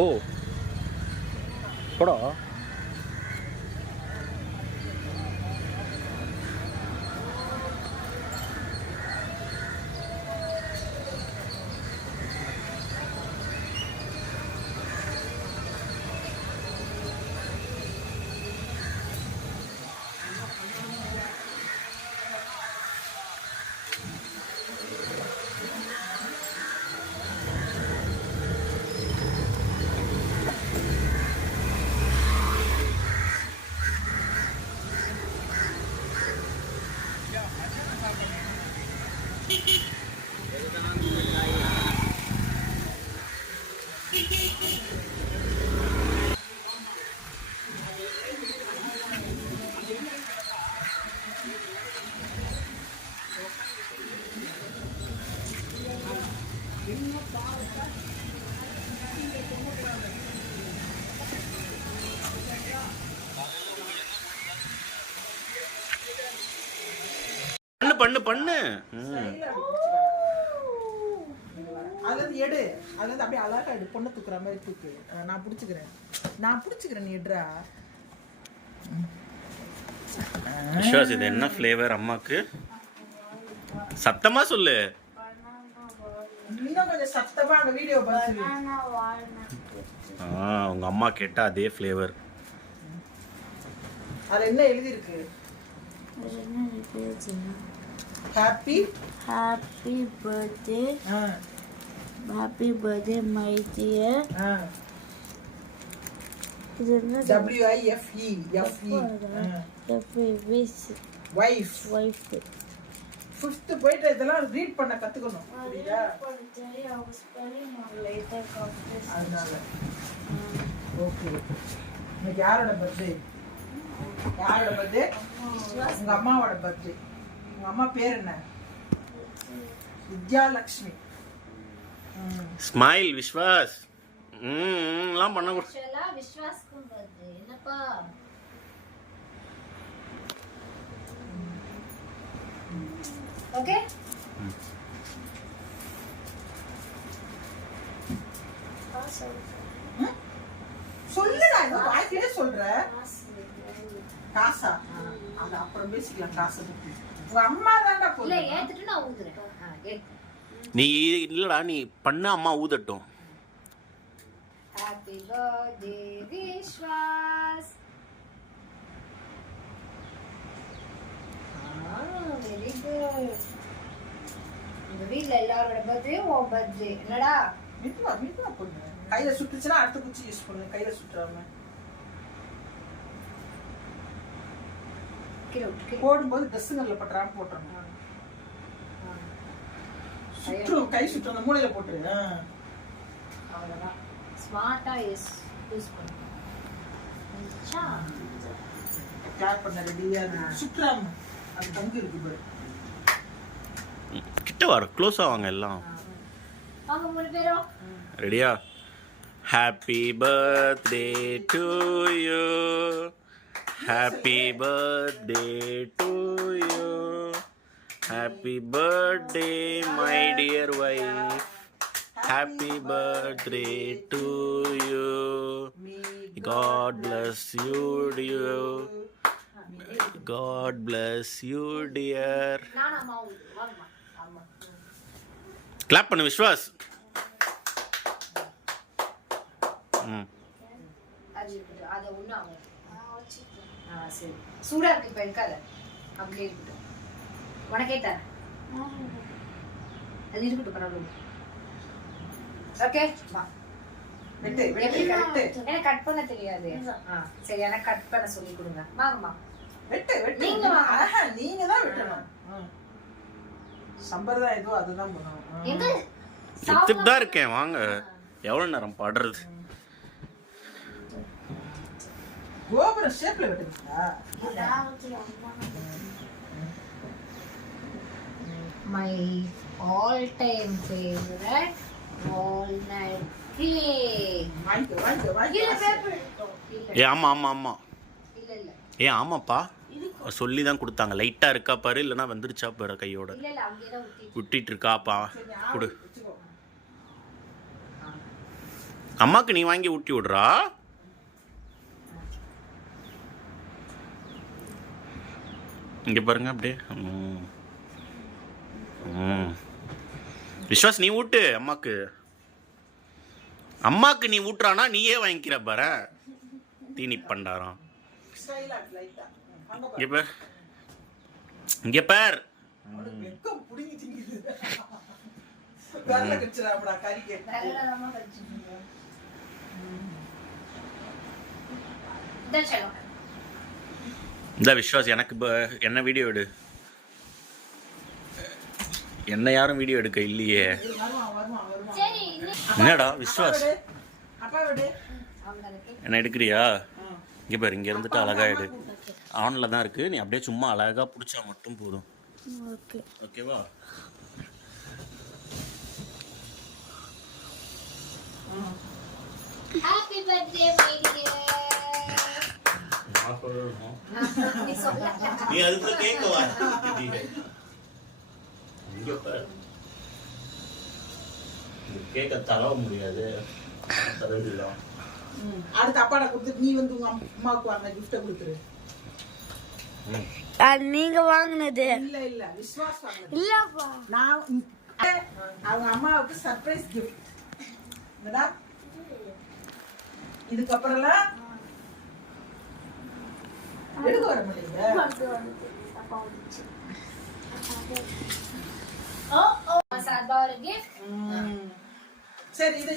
ஓ போடா. பண்ணு பண்ணு அதாவது எடு, அதாவது அப்படியே அழகா எடு, பொண்ணு தூக்குற மாதிரி தூக்கு. நான் பிடிச்சிக்கிறேன் நீ எடுறா. விஸ்வாஸ் இது என்ன ஃப்ளேவர் அம்மாக்கு? சத்தமா சொல்லு. இன்னும் கொஞ்சம் சத்தமா அந்த வீடியோ பாரு. உங்க அம்மா கேட்டா அதே ஃப்ளேவர். அது என்ன எழுதி இருக்கு? Happy birthday. Happy birthday my dear. இது என்ன? WIFE wife. 5th போயிட்டு இதெல்லாம் ரீட் பண்ண கத்துக்கணும். புரியுதா? அதனால ஓகே. இன்னைக்கு யாரோட பர்த்டே? உங்க அம்மாவோட பர்த்டே. உங்க அம்மா பேர் என்ன? வித்யாலட்சுமி. ஸ்மைல் விஸ்வாஸ். எல்லாம் பண்ண கூட விஸ்வாஸ்க்கு பர்த்டே என்னப்பா? ஓகே சொல்லுடா, இந்த வாய்க்கிலே சொல்ற. காசா? அது அப்புறம் பேசிக்கலாம். காசை பத்தி உங்க அம்மா தான்டா இல்ல ஏத்துட்டு நான் ஊதுறேன். நீ இல்லடா, நீ பண்ண அம்மா ஊதட்டும். Happy birthday Vishwas. Very good. இந்த வீட்ல எல்லாரோட பர்த்டே உன் பர்த்டே என்னடா? மிதுவா பண்ணு. கையில சுட்டுச்சுன்னா அடுத்த குச்சி யூஸ் பண்ணு. கையில சுட்டுறாம போடும்போது ட்ரெஸ்ஸுங்கள்ல பட்டுறாம போட்டுறணும். சுற்றும், கை சுற்று அந்த மூலையில போட்டுரு. அவ்வளவுதான். ஸ்மார்ட்டா யூஸ் பண்ணு. கேர் பண்ண ரெடியா சுற்றாம அது தங்கி இருக்கு பாரு. கிட்ட வர க்ளோஸா வாங்க எல்லாம். வாங்க மூணு பேரும். ரெடியா? Happy birthday to you. Happy birthday to you. Happy birthday my dear wife. Happy birthday to you. God bless you dear. God bless you dear. Clap பண்ணு விஸ்வாஸ். அது ஒண்ணு சரி சூடா இருக்கு இப்ப இருக்காத அப்படியே இருக்கட்டும். உனக்கு கேட்டார் அது இருக்கட்டும் பரவாயில்ல. ஓகே வா. எனக்கு கட் பண்ண தெரியாது. சரி எனக்கு கட் பண்ண சொல்லி கொடுங்க. வாங்கம்மா நீங்க தான் வெட்டணும். சம்பிரதாயம் ஏதோ அதுதான் பண்ணணும். எடுத்துட்டு தான் இருக்கேன். வாங்க. எவ்வளவு நேரம் பாடுறது? கோபுரம் ஷேப்ல வெட்டுறீங்களா? My all time favorite walnut cake. ஏ ஆமா ஆமா ஆமா. ஏ ஆமாப்பா சொல்லி தான் கொடுத்தாங்க. லைட்டா இருக்கா பாரு, இல்லைன்னா வந்துருச்சா பாரு கையோட. விட்டிட்டு இருக்காப்பா கொடு. அம்மாக்கு நீ வாங்கி ஊட்டி விடுறா. இங்க பாருங்க அப்படியே. விஸ்வாஸ் நீ ஊட்டு அம்மாக்கு. அம்மாக்கு நீ ஊட்டுறானா நீயே வாங்கிக்கிற பாரு. தீனி பண்டாரம். ஸ்டைலா லைட்டா இங்க பார், இங்க பார். வெக்கம் புடிங்கி திங்குது. வரல கச்சறாடா கறிக்கு. வெள்ளமா கடிச்சிட்டு. இந்த செல்லம். இந்த விஸ்வாஸ் எனக்கு என்ன வீடியோ எடு. என்ன யாரும் வீடியோ எடுக்க இல்லையே. வருவான். சரி என்னடா விஸ்வாஸ் அப்பா விடு. என்ன எடுக்கிறியா? இங்கே பாரு, இங்கே இருந்துட்டு அழகா எடு. ஆனில் தான் இருக்கு, நீ அப்படியே சும்மா அழகா பிடிச்சா மட்டும் போதும். ஓகே ஓகேவா? Happy birthday my dear. நீ சொல்ல. நீ அதுக்குள்ள கேட்கவா? இங்க பாரு, கேட்க தரவ முடியாது. தரவில்லாம் அடுத்து அப்பாட கொடுத்து நீ வந்து உங்க அம்மாவுக்கு வாங்க கிஃப்ட கொடுத்துரு. அது நீங்க வாங்குனது இல்ல விஸ்வாஸ் வாங்குனது. இல்லப்பா. நான் அவங்க அம்மாவுக்கு சர்ப்ரைஸ் கிஃப்ட். என்னடா இதுக்கப்புறம்லாம் எடுக்க வர மாட்டேங்குது. ஓ சார்பா ஒரு gift. சரி இது